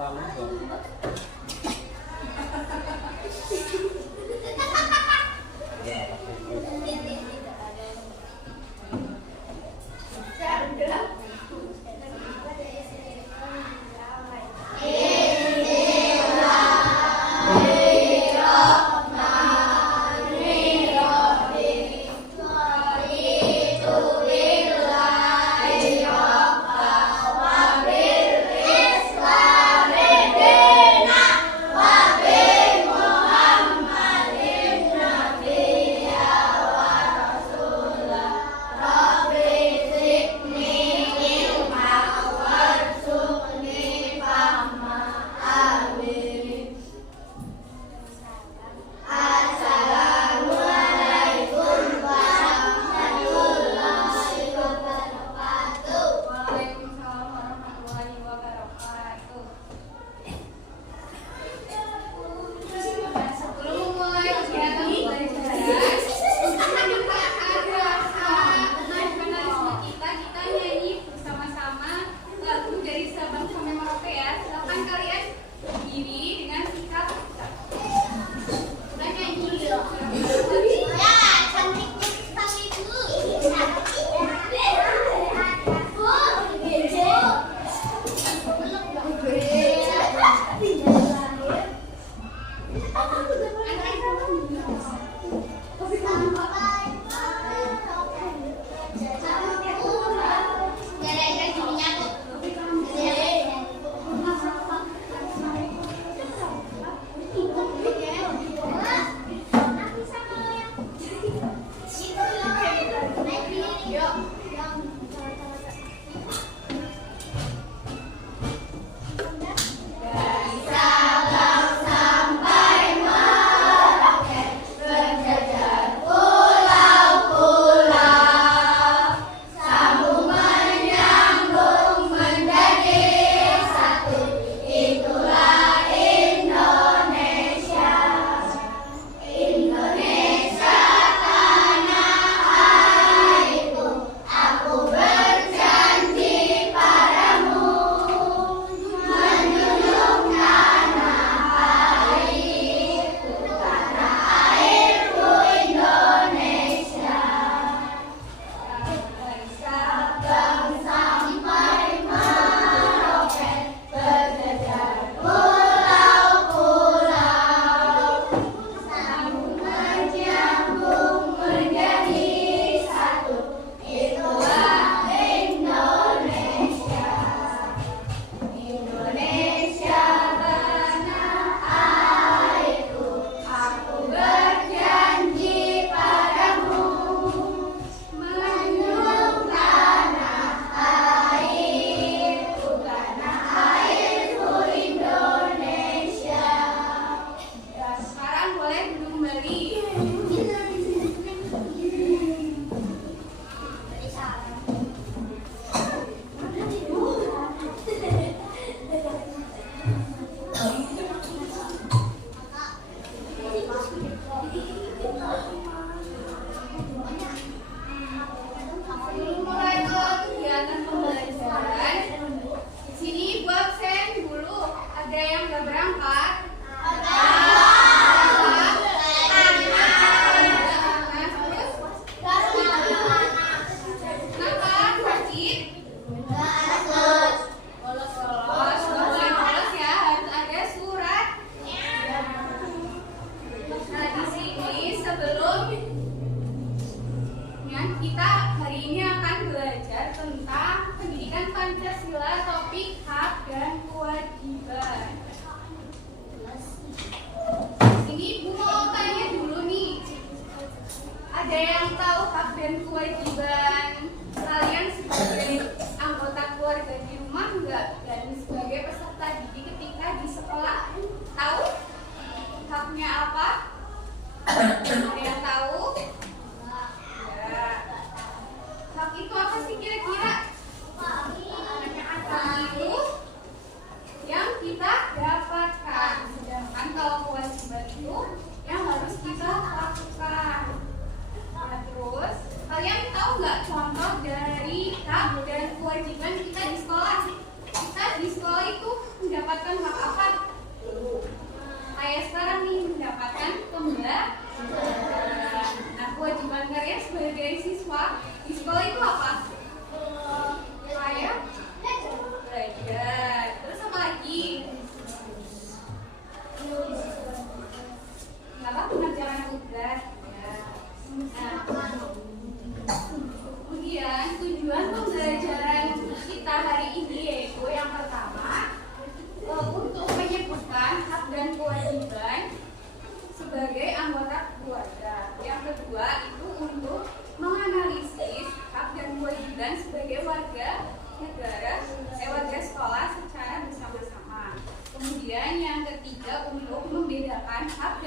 Lalu enggak.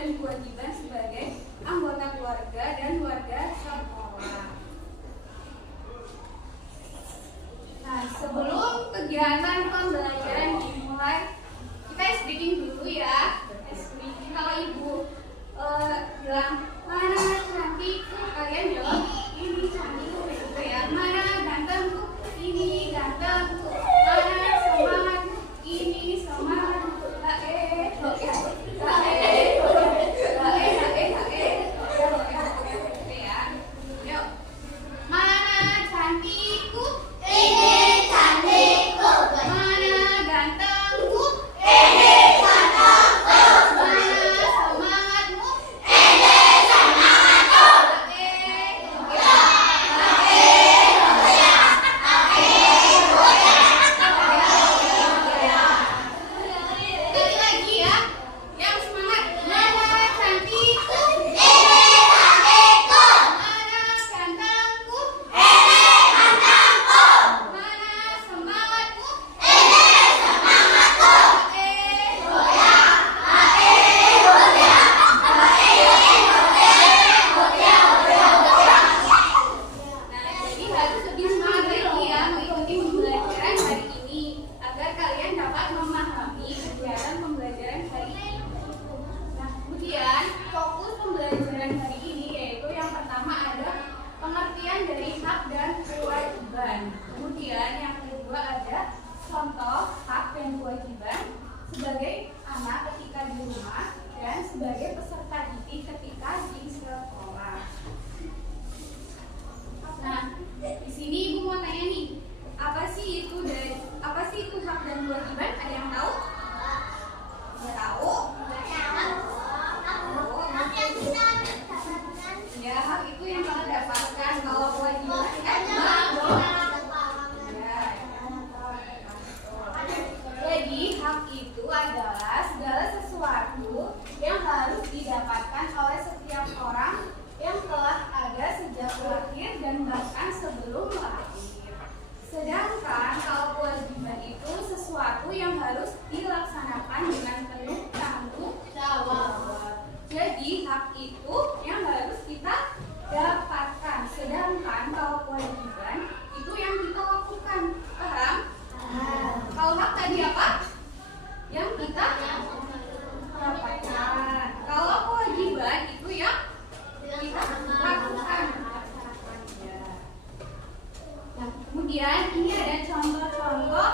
dan kewajiban sebagai anggota keluarga dan warga sekolah. Nah, sebelum kegiatan pembelajaran dimulai, kita speaking dulu ya. Speaking, kalau ibu bilang mana cantikku, kalian jawab ini cantikku gitu ya. Mana gantengku, ini gantengku. Mana semangatku, ini semangatku. Mana cantikku, ini cantikku. Mana gantengku, ini gantengku. Mana semangatmu, ini semangatku. Sekali lagi ya, yang semangat. Mana cantikku, ini cantikku. Mana gantengku, ini gantengku. Mana semangatmu, ini semangatku. Nah, jadi harus lebih semangat lagi ya mengikuti pembelajaran hari ini agar kalian dapat memahami kegiatan pembelajaran hari ini. Nah, kemudian fokus pembelajaran hari ini yaitu yang pertama ada pengertian dari hak dan kewajiban. Kemudian yang kedua ada contoh hak dan kewajiban sebagai anak ketika di rumah dan sebagai peserta didik ketika di sekolah. Nah, di sini ibu mau tanya nih, apa sih itu hak dan kewajiban? Ada yang tahu? Nggak tahu? Ya, hak itu yang kita dapatkan. Kalau kewajiban jadi hak itu adalah segala sesuatu yang harus didapatkan oleh setiap orang yang telah ada sejak lahir dan bahkan sebelum lahir. Sedangkan kalau kewajiban itu sesuatu yang harus dilaksanakan dengan penuh tanggung jawab. Jadi hak itu yang harus kita dapatkan. Sedangkan kalau kewajiban itu yang kita lakukan. Paham? Kalau hak tadi apa? Yang kita dapatkan. Kalau kewajiban itu yang kita lakukan. Nah, kemudian ini ada contoh-contoh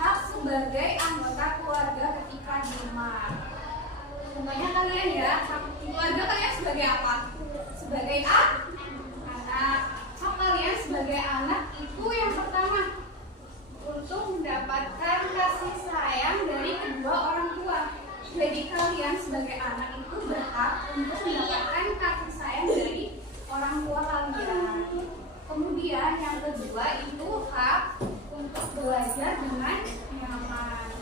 hak sebagai anggota keluarga ketika di rumah. Contohnya kalian ya, hak keluarga kalian sebagai apa? Sebagai anak. Hak kalian sebagai anak itu yang pertama untuk mendapatkan kasih sayang dari kedua orang tua. Jadi kalian sebagai anak itu berhak untuk mendapatkan kasih sayang dari orang tua kalian. Kemudian yang kedua itu hak untuk belajar dengan nyaman.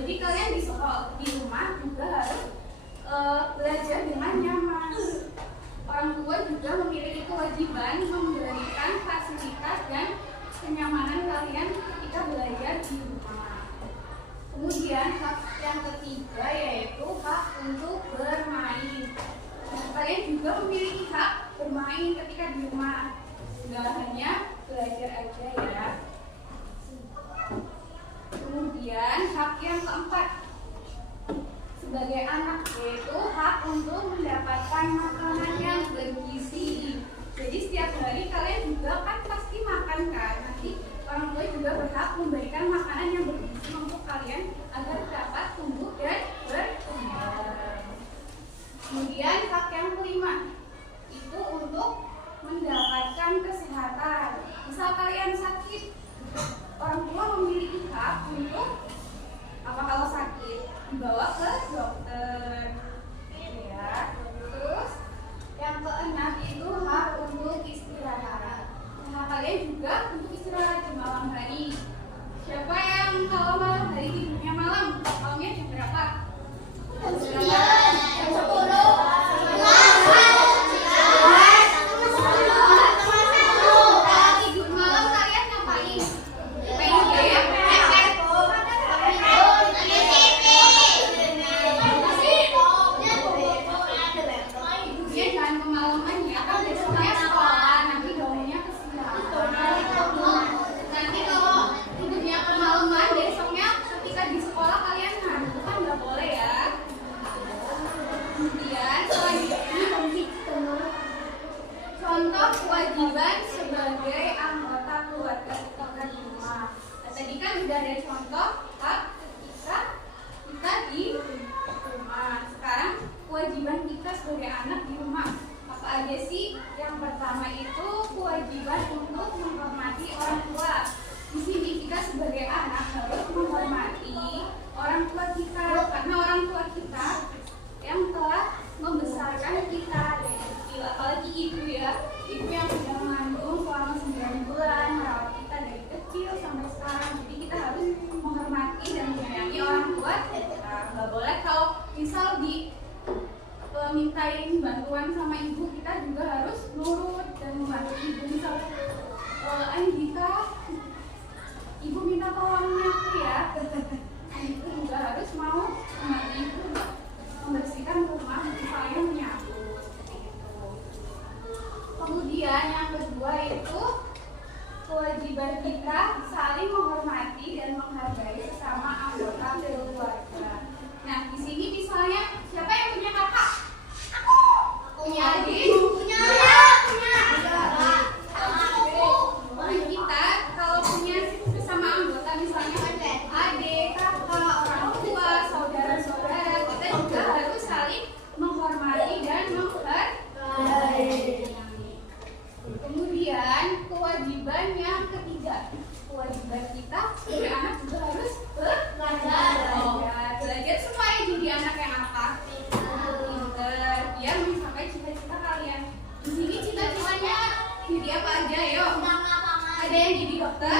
Jadi kalian di rumah juga harus belajar dengan nyaman. Orang tua juga memiliki kewajiban memberikan fasilitas dan kenyamanan kalian ketika belajar di rumah. Kemudian hak yang ketiga yaitu hak untuk bermain. Nah, kalian juga memiliki hak bermain ketika di rumah. Nggak hanya belajar aja ya. Kemudian hak yang keempat sebagai anak yaitu hak untuk mendapatkan makanan yang bergizi. Jadi setiap hari kalian juga kan pasti makan kan. Nanti orang tua juga berhak memberikan makanan yang bergizi untuk kalian agar dapat tumbuh dan berkembang. Kemudian hak yang kelima itu untuk mendapatkan kesehatan. Misal kalian sakit, orang tua memiliki hak untuk apa kalau sakit dibawa ke dokter. Ya. Terus yang keenam itu hak untuk istirahat. Nah, kalian juga untuk istirahat di malam hari. Siapa yang kalau malam hari tidurnya malam? Malamnya jam berapa? Jam 10. Tidur malam kalian ngapain? orang tua kita, karena orang tua kita yang telah membesarkan kita dari kecil, apalagi ibu ya, ibu yang sudah mengandung selama 9 bulan, merawat kita dari kecil sampai sekarang. Jadi kita harus menghormati dan menyayangi orang tua kita. Nggak boleh kalau misal mintain bantuan sama ibu, kita juga harus nurut dan membantu ibu. Misal Anggita, ibu minta tolong nyapu ya, ibu juga harus mau membantu ibu membersihkan rumah, misalnya menyapu seperti itu. Kemudian yang kedua itu kewajiban kita saling menghormati dan menghargai sesama anggota keluarga. Nah, di sini misalnya siapa yang punya kakak? Aku. Punya adik? Punya. Kita kalau punya sesama anggota misalnya adik, kakak, orang tua, saudara-saudara, kita juga harus saling menghormati dan menghargai. Kemudian kewajiban yang ketiga, kewajiban kita sebagai anak juga harus belajar supaya jadi anak yang apa? Pinter, biar mencapai cita-cita kalian. Di sini cita-citanya jadi apa aja? Yuk. Ada yang jadi dokter?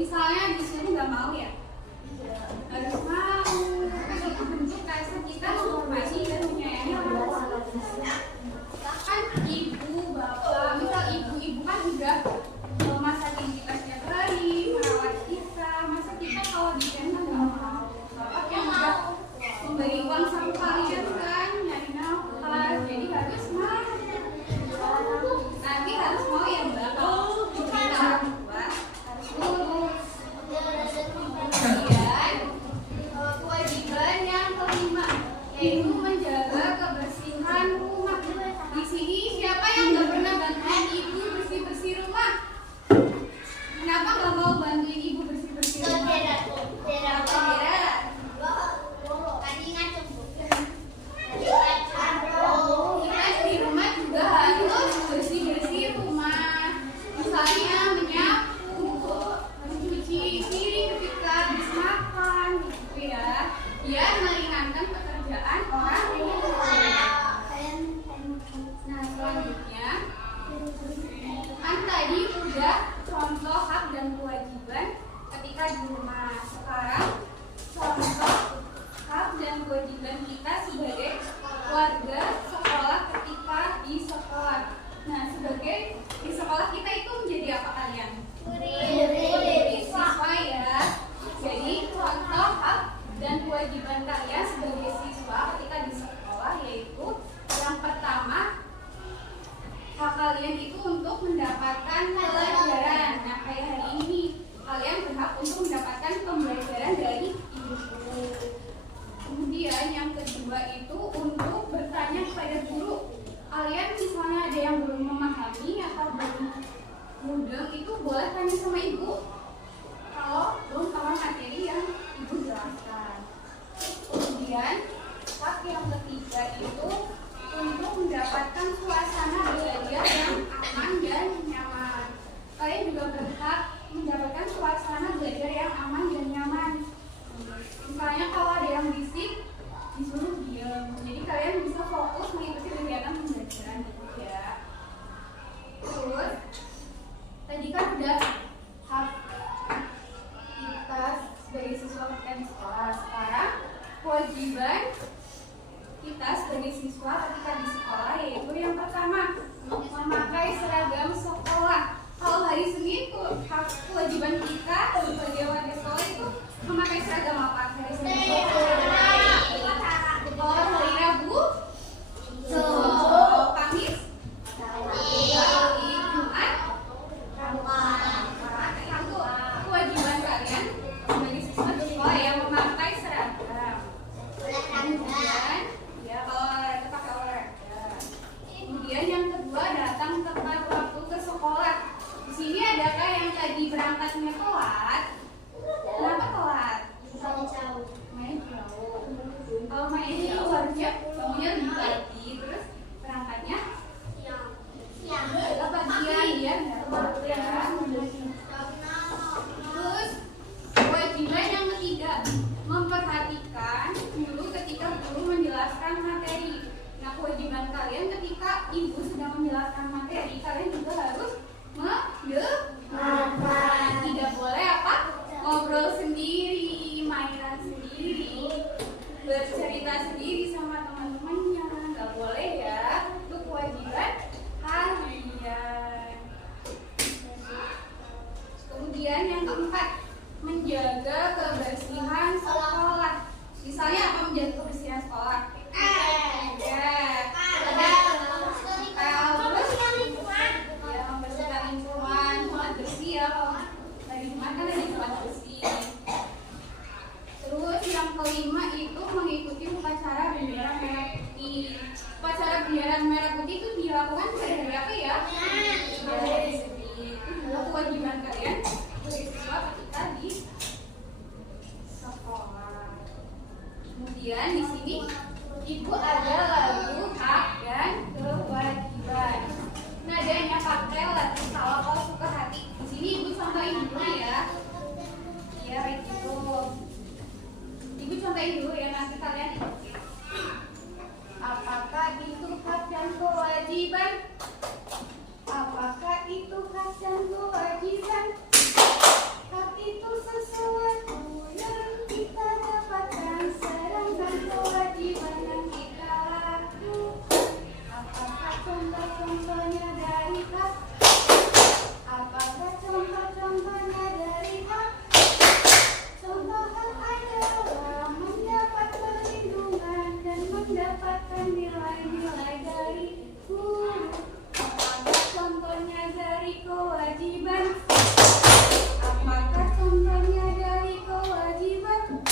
Misalnya disuruh nggak mau ya, harus mau. Itu bentuk kasih kita menghormati dan menyayangi orang tua. Bahkan ibu, bapak, misal ibu kan udah masakin kita setiap hari, merawat kita. Masa kita kalau di sana nggak mau? Bapak yang udah memberi uang sama kalian kan, nyari nafkah, jadi harus mau. Nanti harus mau ya mbak, kalau kita orang tua harus nurut. Kemudian kewajiban yang kelima yaitu menjaga kebersihan rumah. Di sini siapa yang nggak pernah bantuin ibu bersih-bersih rumah? Kenapa nggak mau bantuin ibu bersih-bersih rumah? Kita di rumah juga harus bersih-bersih rumah. Misalnya menyapu, mencuci piring ketika habis makan, gitu ya. Biar meringankan pekerjaan orang tua. Nah, selanjutnya kan tadi udah contoh hak dan kewajiban ketika di rumah. Sekarang contoh hak dan kewajiban kita sebagai warga sekolah ketika di sekolah. Nah, sebagai di sekolah kita itu menjadi apa kalian? Siswa ya. Jadi contoh hak dan kewajiban kalian sebagai siswa ketika di sekolah yaitu yang pertama, hak kalian itu untuk mendapatkan pelajaran. Nah, kayak hari ini kalian berhak untuk mendapatkan pembelajaran dari ibu. Kemudian yang kedua itu untuk bertanya kepada guru. Kalian misalnya ada yang belum memahami atau belum mudeng, itu boleh tanya sama ibu kalau belum paham materi yang ibu jelaskan. Kemudian hak yang ketiga itu untuk mendapatkan suasana belajar yang aman dan nyaman. Kalian juga berhak mendapatkan suasana belajar yang aman dan nyaman. Misalnya kalau ada yang berisik, disuruh diam. Jadi kalian bisa fokus mengikuti kegiatan pembelajaran gitu ya. Terus tadi kan udah hak kita sebagai siswa ketika di sekolah. Sekarang kewajiban kita sebagai siswa ketika di sekolah yaitu yang pertama, memakai seragam sekolah. hak kewajiban kita sebagai warga sekolah itu memakai seragam apa? Hari Senin, hari Rabu, Kamis, Jumat, Sabtu. Kewajiban kalian sebagai siswa di sekolah yang memakai seragam. Kemudian, ya kalau olahraga pakai olahraga. Kemudian yang kedua datang tepat waktu ke sekolah. Di sini adakah yang tadi berangkatnya telat? Kenapa telat? Main jauh. Kalau main jauh harusnya bangunnya lebih pagi, terus berangkatnya agak pagian ya, Terus kewajiban yang ketiga, memperhatikan dulu ketika guru menjelaskan materi. Nah, kewajiban kalian ketika ibu sedang menjelaskan materi, kalian juga harus mendengarkan. Tidak boleh apa? Ngobrol sendiri, mainan sendiri, bercerita sendiri sama teman-temannya. Nggak boleh ya. Itu kewajiban kalian. Kemudian yang keempat, menjaga kebersihan sekolah. Misalnya apa menjaga kebersihan sekolah? Membersihkan lingkungan, tempat bersih ya. Kalau hari Jumat kan ada tempat bersih. Terus yang kelima itu mengikuti upacara bendera merah putih. Upacara bendera merah putih itu dilakukan pada hari apa ya? Hari Senin. Itu juga kewajiban kalian sebagai siswa ketika di sekolah. Kemudian di sini ibu ada lagu hak dan kewajiban. Nadanya pakai lagu kalau kau suka hati. Di sini ibu contohin dulu ya. Iya kayak gitu. Ibu contohin dulu ya, nanti kalian ikutin. Apakah itu hak dan kewajiban? Apakah itu hak dan kewajiban? Hak itu sesuatu yang kita dapatkan, sedangkan kewajiban yang kita lakukan. Apakah contoh-contohnya dari hak? Apakah contoh-contohnya dari hak? Contoh hak adalah mendapat perlindungan dan mendapatkan nilai-nilai dari guru. Apakah contohnya dari kewajiban? Apakah contohnya dari kewajiban?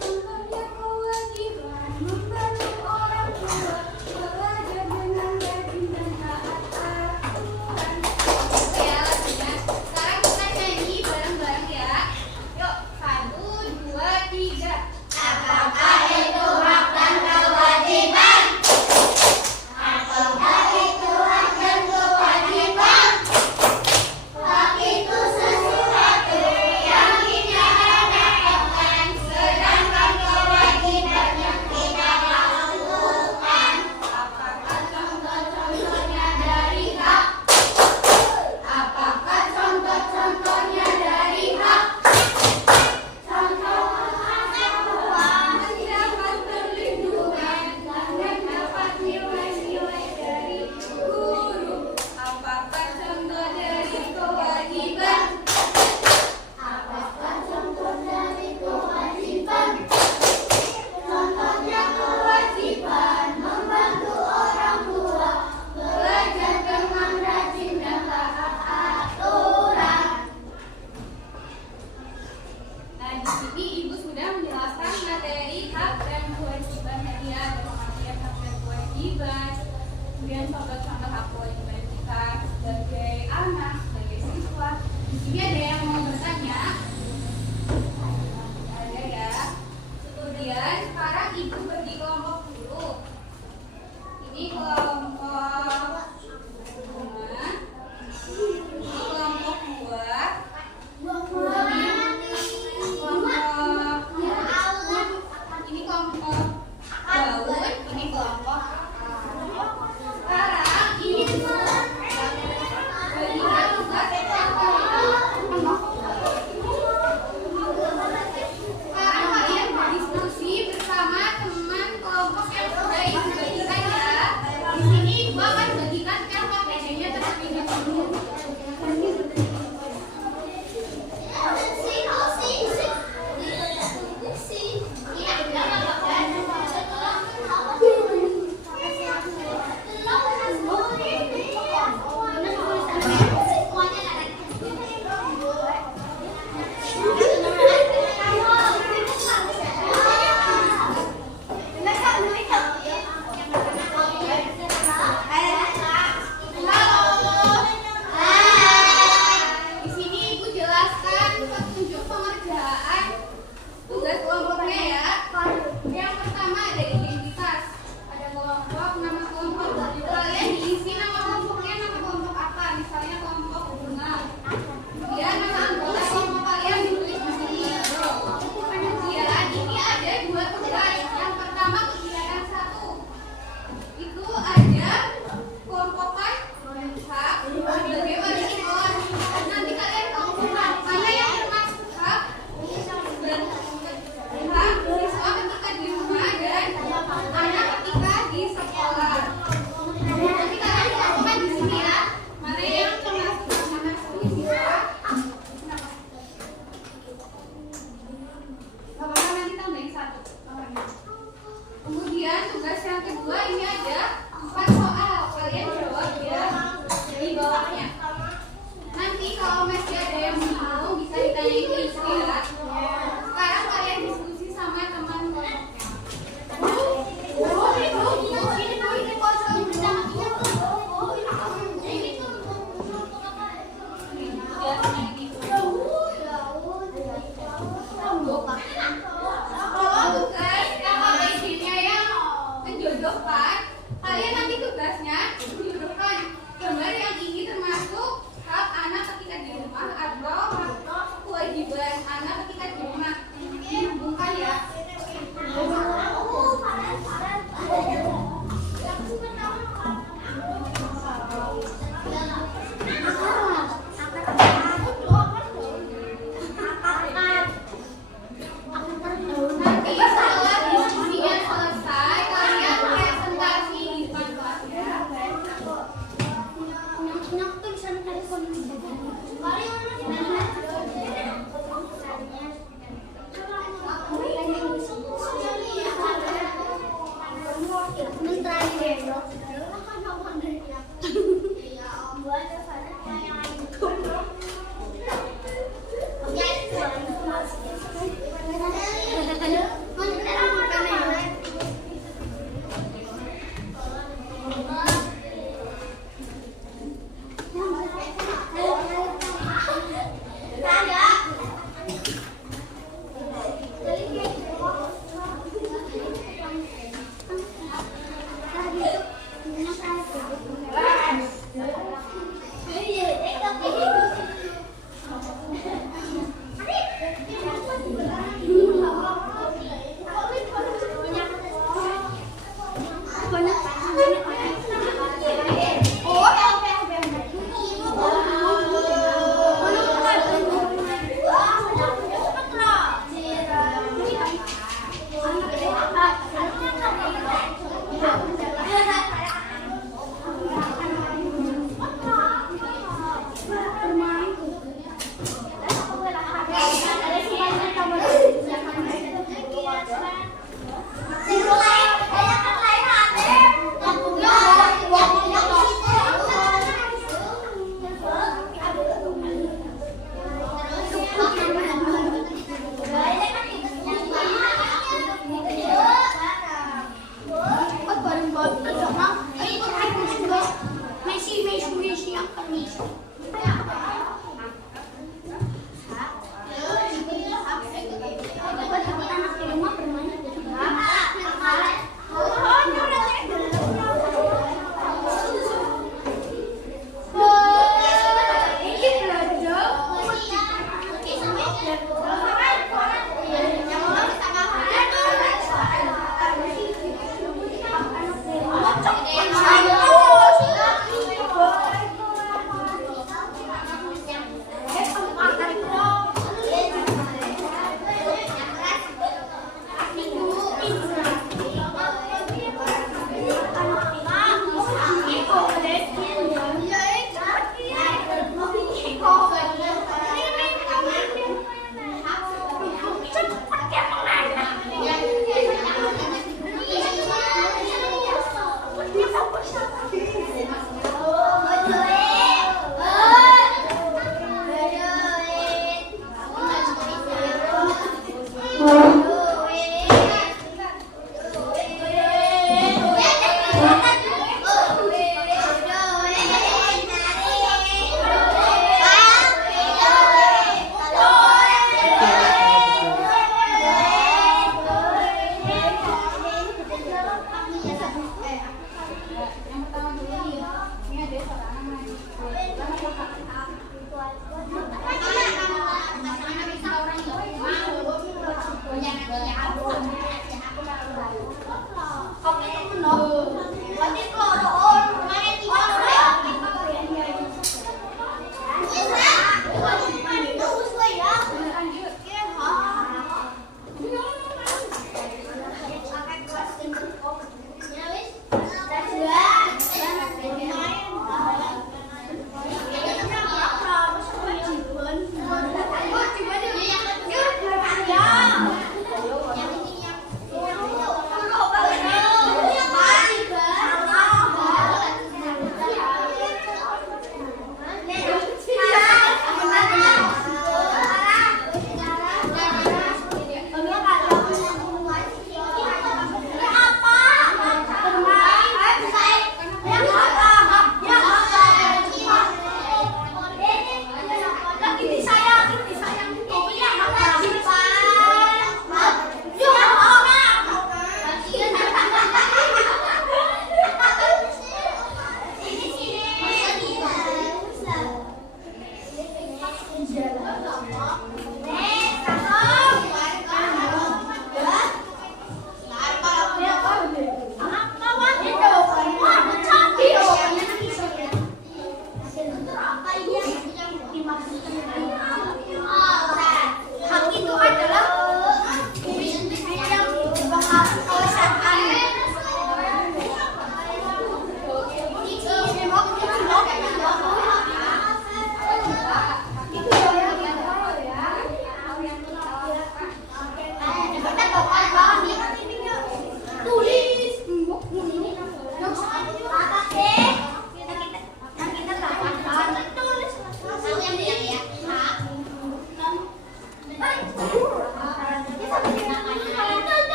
Contohnya kewajiban membantu orang tua belajar dengan rajin dan taat aturan. Oke ya lagunya. Sekarang kita nyanyi bareng-bareng ya. Yuk, 1, 2, 3. Apakah itu hak dan kewajiban? Apakah itu hak dan kewajiban? tugasnya ini. Kalau tugas isinya yang menjodohkan, kalian nanti tugasnya menjodohkan gambar yang ini termasuk hak anak ketika di rumah atau kewajiban anak ketika di rumah. Dihubungkan ya.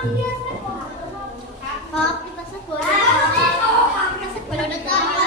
Kita sekolah. Kita sekolah udah jalan.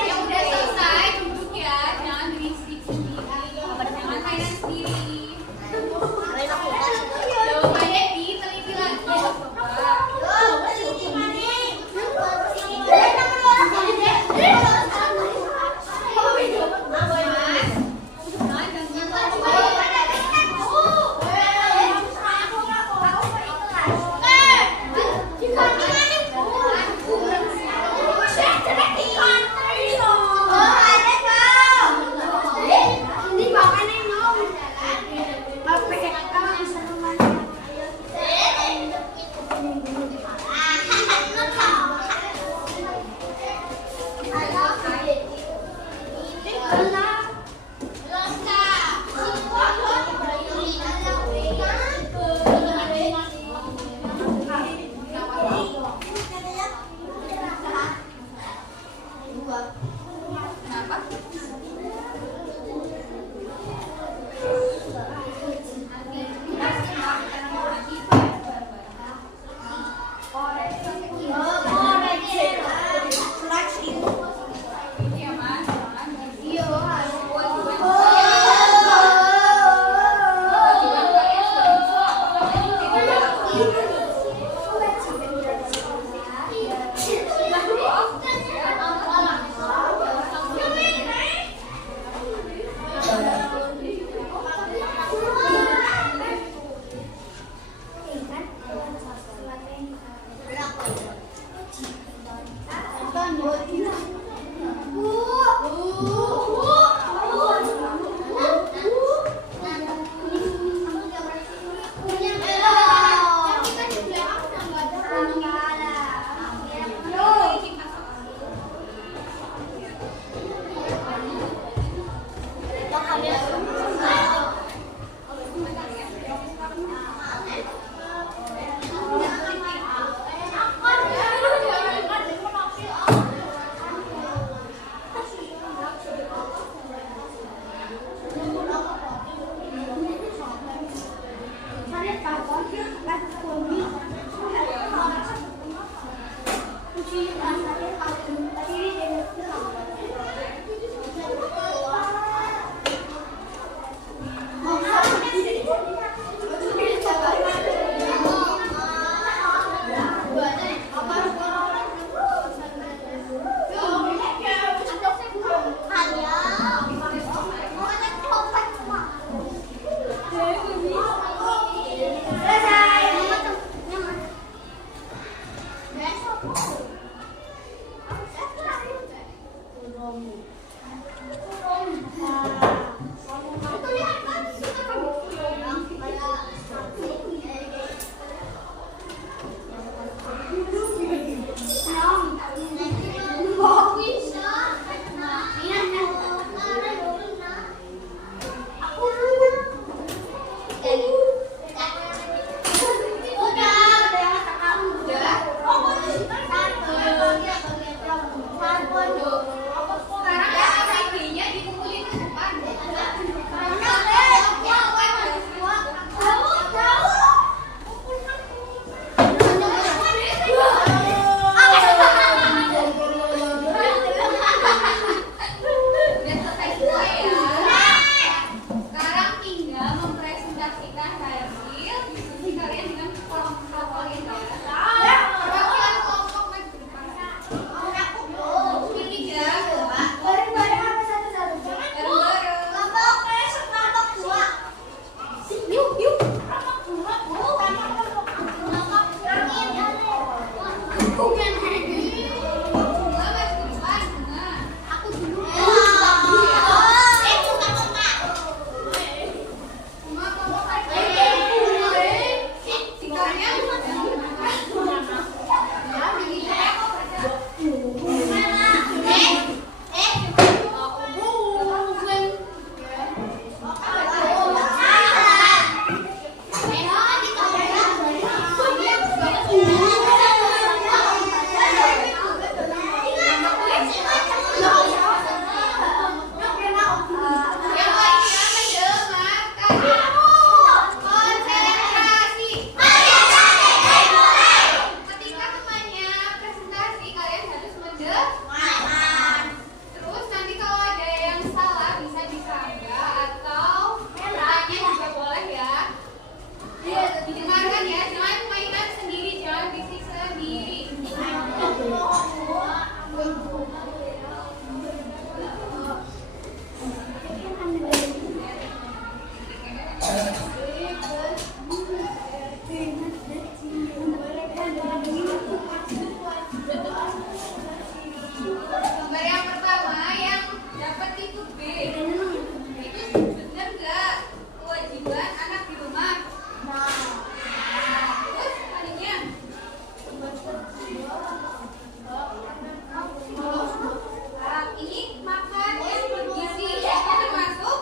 Yang udah selesai duduk ya, jangan berisik sendiri, jangan mainan sendiri. Jawabannya diteliti lagi ya coba. Kenapa? Iya mas, Gambar yang pertama yang dapat itu B. Itu benar nggak kewajiban anak di rumah? Terus tadinya ini makan yang bergizi itu termasuk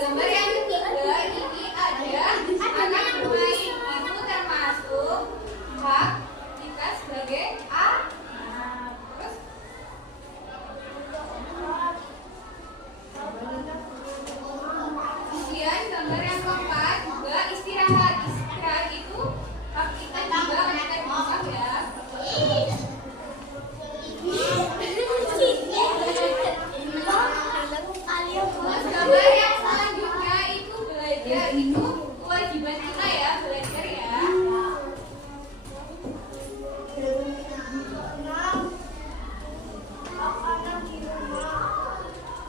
gambar yang ketiga ini ada anak bermain itu termasuk hak kita sebagai anak. Terus kemudian gambar yang keempat juga istirahat. Istirahat itu hak kita juga kita di rumah ya. Terus gambar yang selanjutnya itu belajar, itu kewajiban kita ya, belajar ya.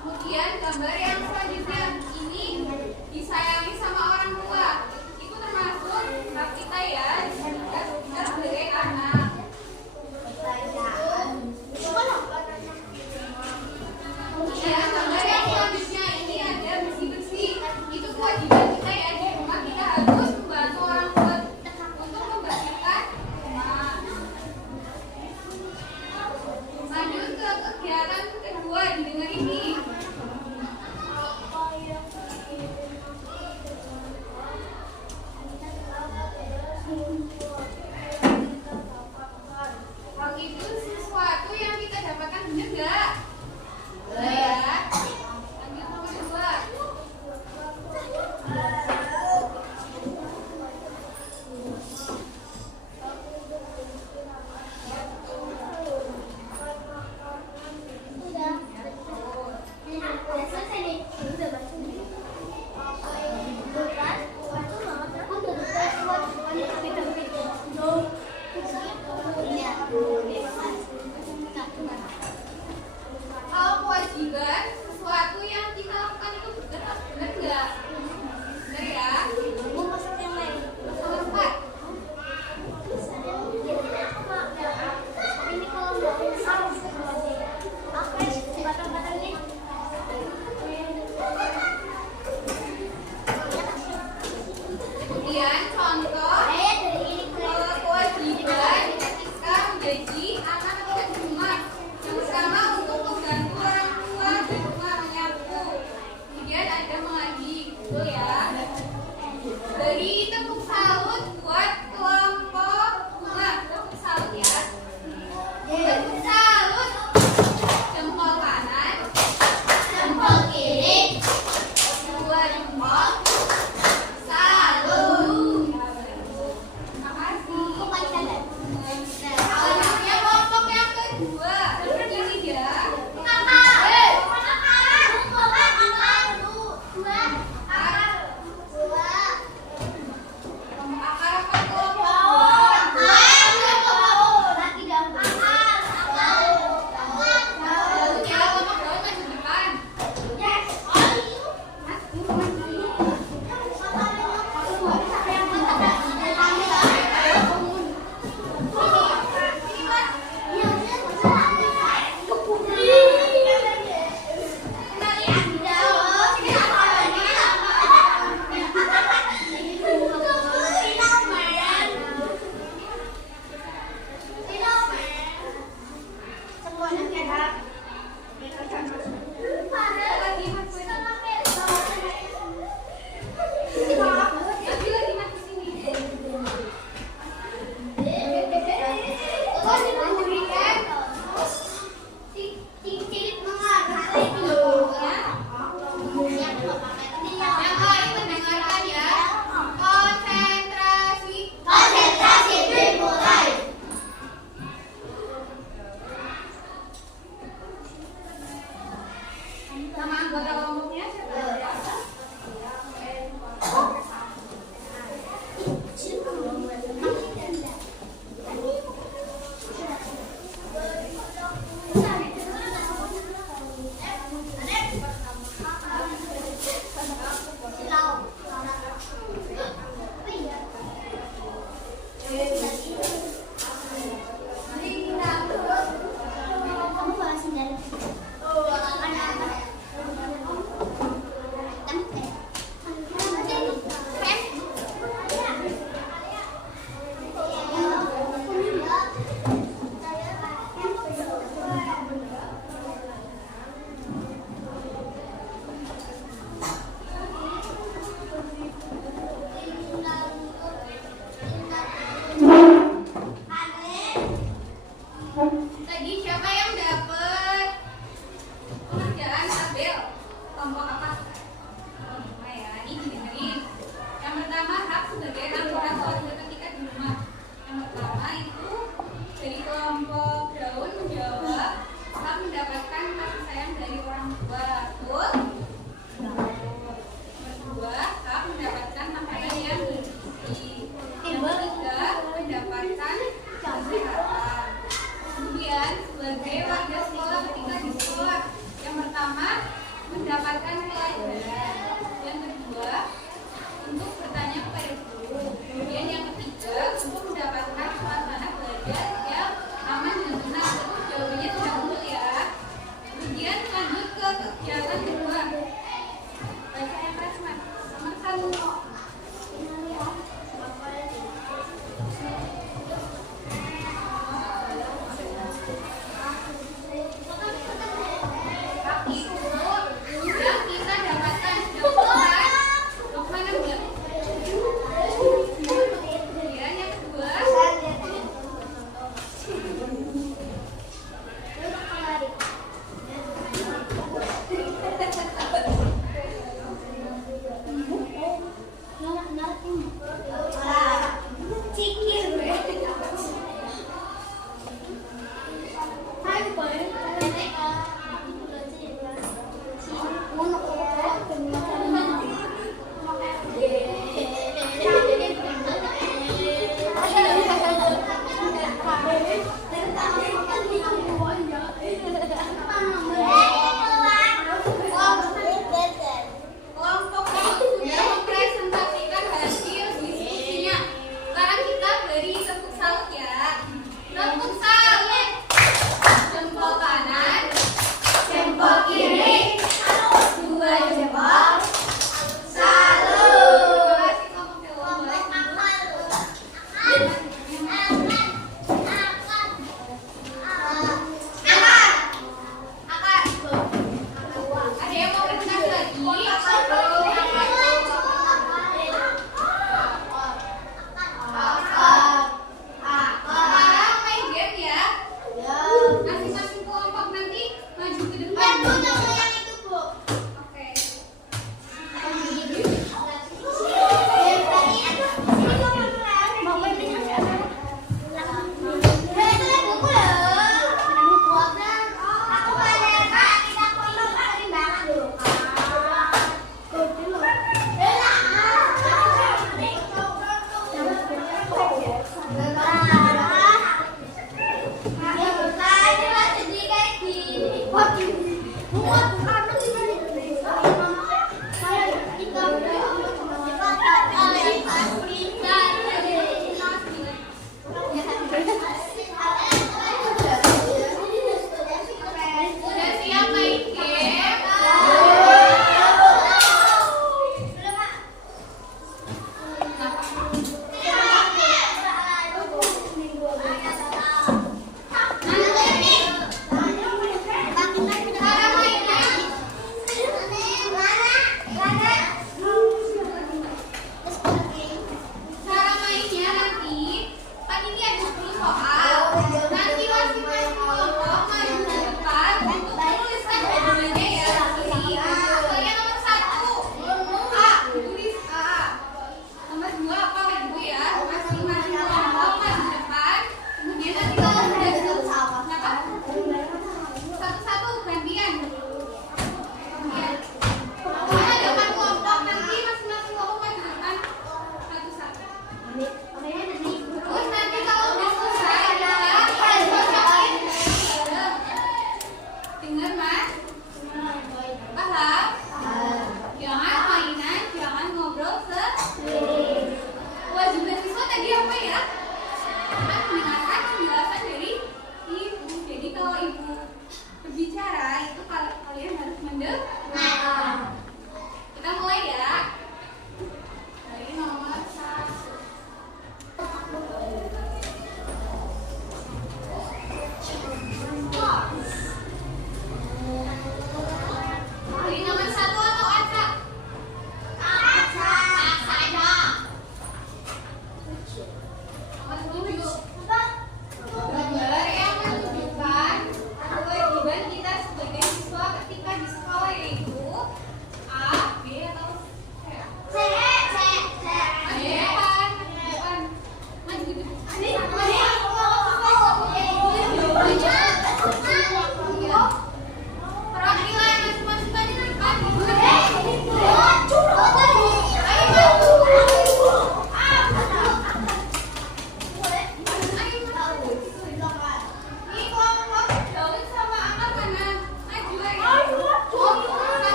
Kemudian gambar yang selanjutnya ini disayangi sama orang tua, itu termasuk hak kita ya, kita sebagai anak. Ya, gambar yang selanjutnya ini ada bersih-bersih. Itu kewajiban kita ya, di rumah kita harus membantu orang tua untuk membersihkan rumah. Lanjut ke kegiatan kedua, didengar ini. Hal itu sesuatu yang kita dapatkan, benar nggak? Boleh ya. Lanjut nomor 2. Kewajiban sesuatu yang kita lakukan itu benar nggak? Benar ya. Nomor 4. Kemudian contoh kewajiban ketika menggaji anak kita di rumah. Yang pertama untuk membantu orang tua di rumah menyapu. Kemudian ada mengaji, betul ya. Beri tepuk salut buat kelompok bunga. Tepuk salut ya. Tepuk salut. Jempol kanan, jempol kiri, 2 jempol. Salut. Terima kasih. Selanjutnya kelompok yang kedua. Ini ya.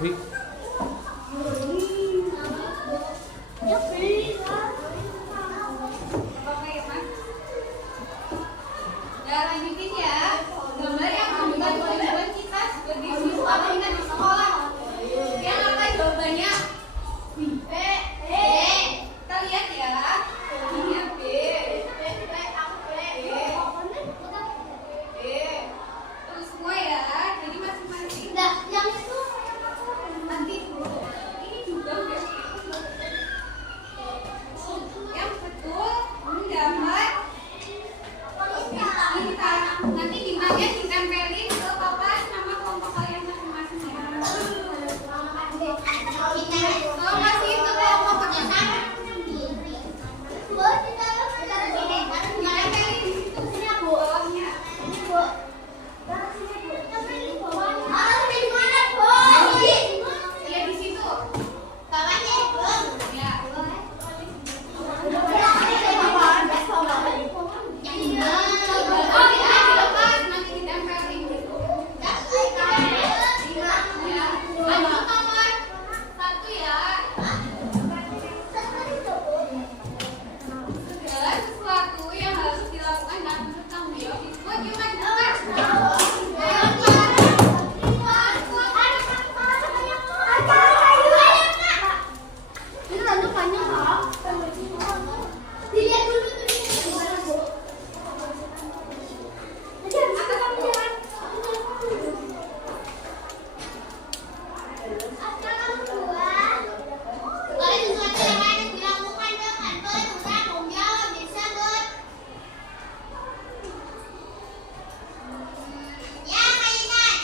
Wih, Oke ya, Mas. Ya, lanjutin ya. Gambar yang membuat kewajiban kita sebagai siswa mengingat di sekolah. Yang apa jawabannya? B. Kita lihat ya. Ini ya B. B. Terus semua ya. Jadi masing-masing. Nah, yang itu Nanti dulu. Ini juga udah. Yang betul menggambar nanti dimanya ditempelin ke papan nama kelompok kalian masing-masing ya. Kalau masih itu kelompoknya sama, ditempelin di situ bawahnya. Ya di situ. Ya. Oh, ya dilepas nanti ditempelin gitu. Ya. Lanjut nomor 1 ya. Segala sesuatu yang harus dilakukan dan bertanggung jawab disebut gimana? Dilihat dulu tuh gimana, Bu? Segala sesuatu yang harus dilakukan dengan bertanggung jawab disebut ya mainan.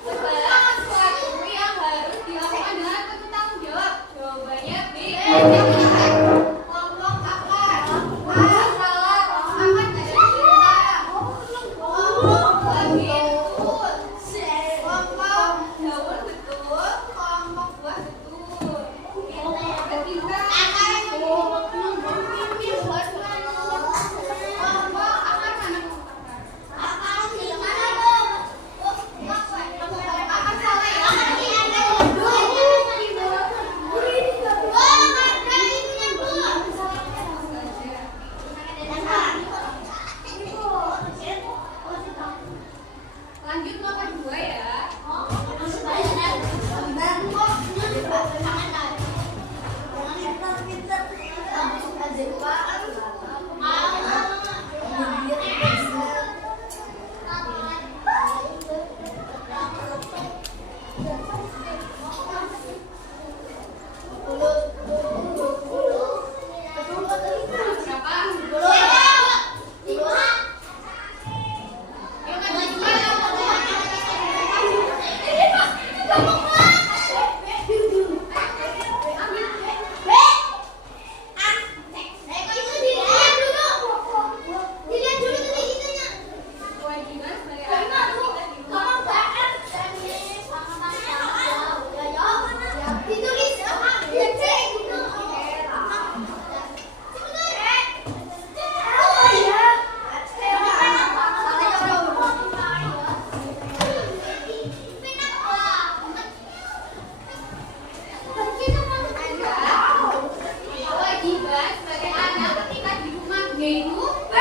Segala sesuatu yang harus dilakukan dengan bertanggung jawab. Jawabannya B. Kelompok apa? Salah. Kelompok apa dari kita? Lagi betul. Kelompok daun betul. Kelompok buah betul. Ketiga. Kelompok akar mana? Akar salah ya? Lanjut nomor 2 ya. Berapa? Yang ada kewajiban sebagai anak kita di rumah. Kewajiban sebagai anak ketika di rumah yaitu B.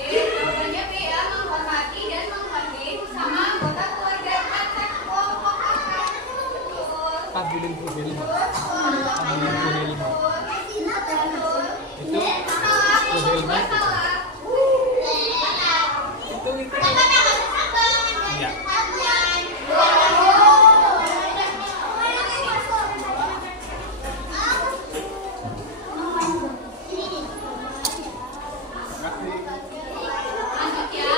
Jawabannya B ya, menghormati dan menghargai sesama anggota keluarga. Kata kelompok apa? Betul. tabulin Buhelma. Itu Salah. Salah. itu ya. Lanjut ya.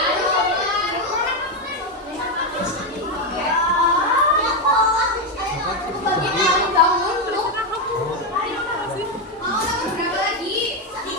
Mau nomor berapa lagi? 3.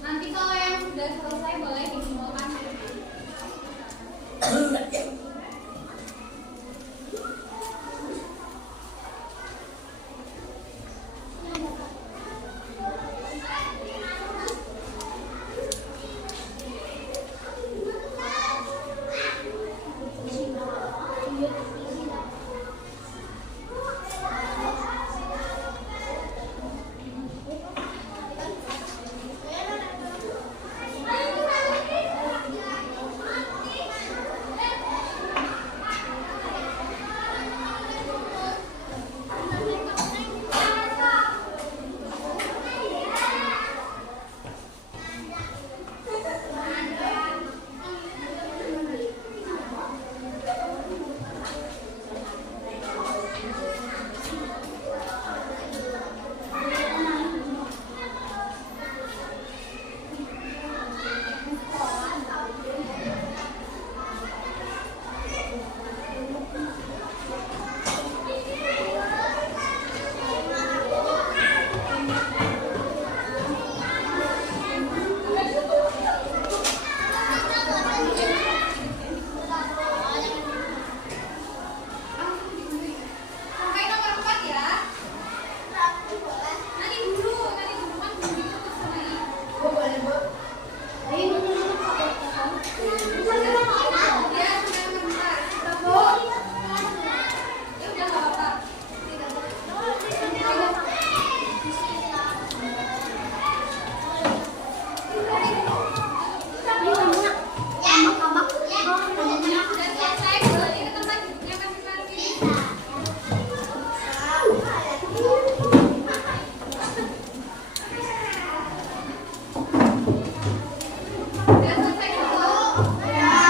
Nanti kalau yang sudah selesai boleh dikumpulkan. Sampai nomor 4 ya. Nanti dulu kan dulu terus sama ini. Ya, sudah nomor 4. Ya udah enggak apa-apa. Sudah selesai, berarti ke tempat duduknya masing-masing. Sudah selesai dulu. Udah ya.